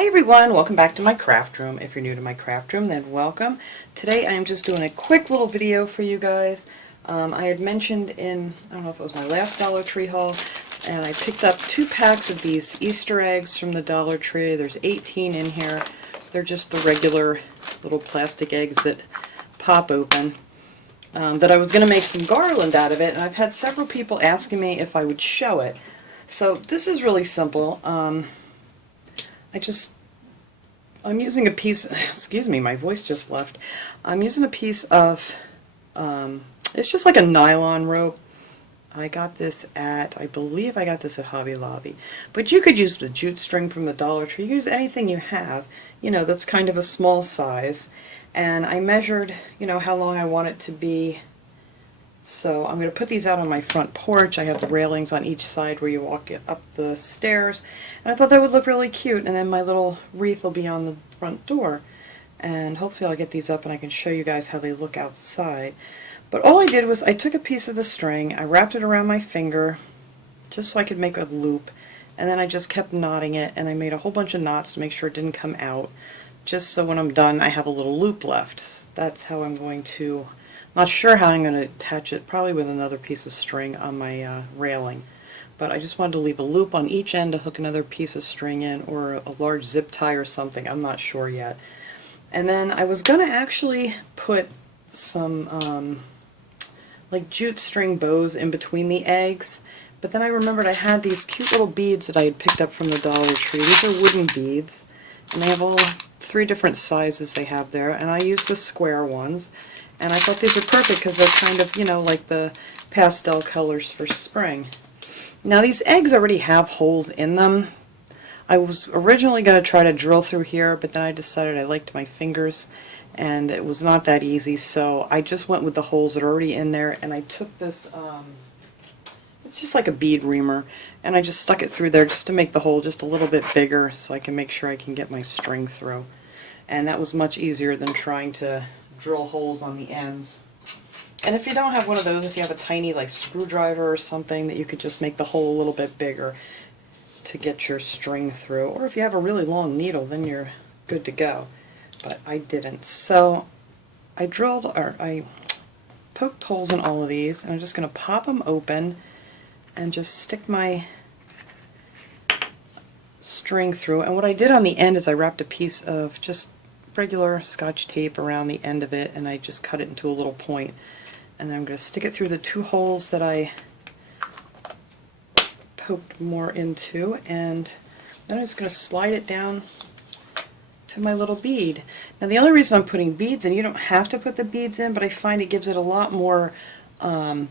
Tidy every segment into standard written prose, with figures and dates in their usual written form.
Hi everyone, welcome back to my craft room. If you're new to my craft room, then welcome. Today I am just doing a quick little video for you guys. I had mentioned in, I don't know if it was my last Dollar Tree haul, and I picked up 2 packs of these Easter eggs from the Dollar Tree. There's 18 in here. They're just the regular little plastic eggs that pop open. That I was going to make some garland out of it, and I've had several people asking me if I would show it. So this is really simple. I'm using a piece, excuse me, my voice just left. I'm using a piece of, it's just like a nylon rope. I got this I believe I got this at Hobby Lobby. But you could use the jute string from the Dollar Tree. Use anything you have, that's kind of a small size. And I measured, how long I want it to be. So I'm going to put these out on my front porch. I have the railings on each side where you walk up the stairs. And I thought that would look really cute. And then my little wreath will be on the front door. And hopefully I'll get these up and I can show you guys how they look outside. But all I did was I took a piece of the string, I wrapped it around my finger just so I could make a loop. And then I just kept knotting it, and I made a whole bunch of knots to make sure it didn't come out. Just so when I'm done I have a little loop left. That's how I'm going to... Not sure how I'm going to attach it, probably with another piece of string on my railing. But I just wanted to leave a loop on each end to hook another piece of string in, or a large zip tie or something, I'm not sure yet. And then I was going to actually put some like jute string bows in between the eggs, but then I remembered I had these cute little beads that I had picked up from the Dollar Tree. These are wooden beads, and they have all 3 different sizes they have there, and I used the square ones. And I thought these were perfect because they're kind of, like the pastel colors for spring. Now these eggs already have holes in them. I was originally going to try to drill through here, but then I decided I liked my fingers and it was not that easy, so I just went with the holes that are already in there, and I took this, it's just like a bead reamer, and I just stuck it through there just to make the hole just a little bit bigger so I can make sure I can get my string through. And that was much easier than trying to drill holes on the ends. And if you don't have one of those, if you have a tiny like screwdriver or something, that you could just make the hole a little bit bigger to get your string through. Or if you have a really long needle, then you're good to go. But I didn't. So I poked holes in all of these, and I'm just going to pop them open and just stick my string through. And what I did on the end is I wrapped a piece of just regular Scotch tape around the end of it, and I just cut it into a little point, and then I'm going to stick it through the 2 holes that I poked more into, and then I'm just going to slide it down to my little bead. Now the only reason I'm putting beads in, you don't have to put the beads in, but I find it gives it a lot more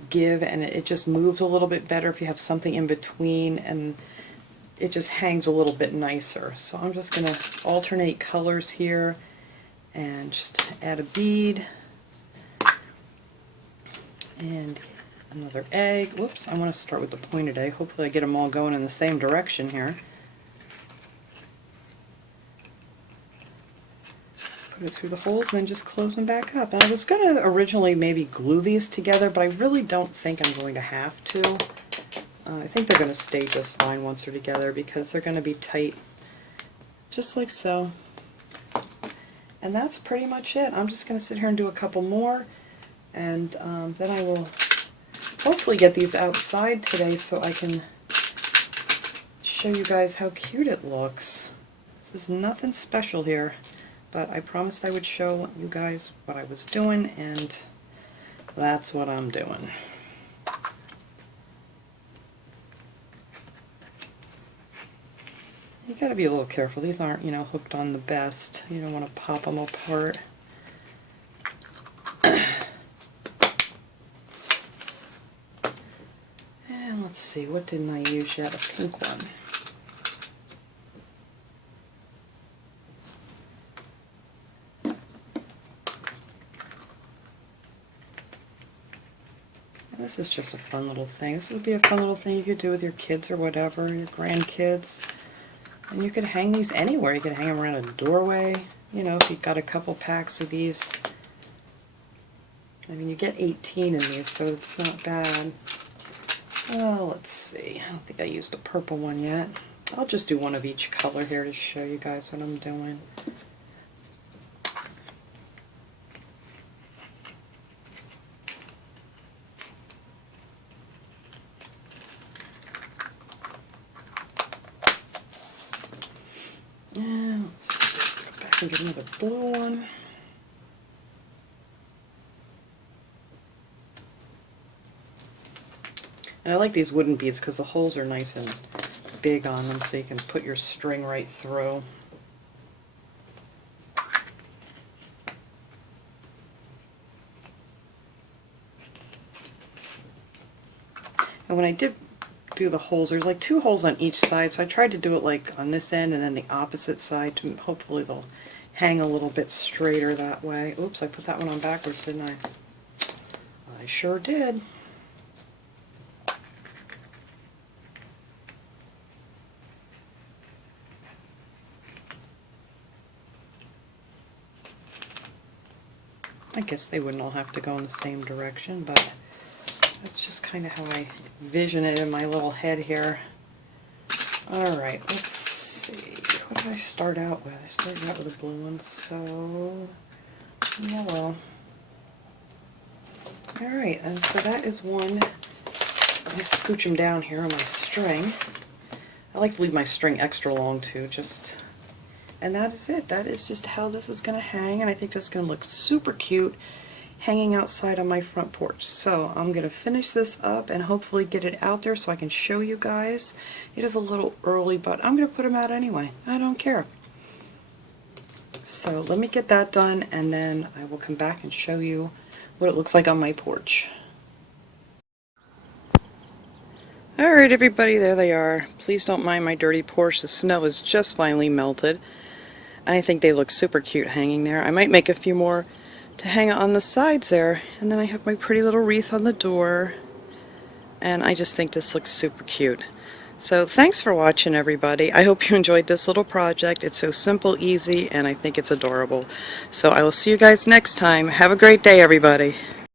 give, and it just moves a little bit better if you have something in between, and it just hangs a little bit nicer. So I'm just going to alternate colors here and just add a bead and another egg. Whoops, I want to start with the pointed egg. Hopefully I get them all going in the same direction here. Put it through the holes and then just close them back up. And I was going to originally maybe glue these together, but I really don't think I'm going to have to. I think they're going to stay just fine once they're together because they're going to be tight, just like so. And that's pretty much it. I'm just going to sit here and do a couple more, and then I will hopefully get these outside today so I can show you guys how cute it looks. This is nothing special here, but I promised I would show you guys what I was doing, and that's what I'm doing. You gotta be a little careful. These aren't, hooked on the best. You don't want to pop them apart. And let's see, what didn't I use yet? A pink one. And this is just a fun little thing. This would be a fun little thing you could do with your kids or whatever, your grandkids. And you could hang these anywhere. You could hang them around a doorway, if you've got a couple packs of these. I mean, you get 18 in these, so it's not bad. Well, let's see. I don't think I used a purple one yet. I'll just do one of each color here to show you guys what I'm doing. And let's go back and get another blue one. And I like these wooden beads because the holes are nice and big on them, so you can put your string right through. And when I did do the holes, there's like 2 holes on each side, so I tried to do it like on this end and then the opposite side to hopefully they'll hang a little bit straighter that way. Oops, I put that one on backwards, didn't I? I sure did. I guess they wouldn't all have to go in the same direction, but that's just kind of how I vision it in my little head here. Alright, let's see. What did I start out with? I started out with a blue one, so yellow. Alright, and so that is one. Let me scooch them down here on my string. I like to leave my string extra long too, just... And that is it. That is just how this is going to hang, and I think that's going to look super cute hanging outside on my front porch. So I'm going to finish this up and hopefully get it out there so I can show you guys. It is a little early, but I'm going to put them out anyway. I don't care. So let me get that done, and then I will come back and show you what it looks like on my porch. Alright everybody, there they are. Please don't mind my dirty porch. The snow is just finally melted. And I think they look super cute hanging there. I might make a few more to hang on the sides there. And then I have my pretty little wreath on the door. And I just think this looks super cute. So thanks for watching everybody. I hope you enjoyed this little project. It's so simple, easy, and I think it's adorable. So I will see you guys next time. Have a great day everybody.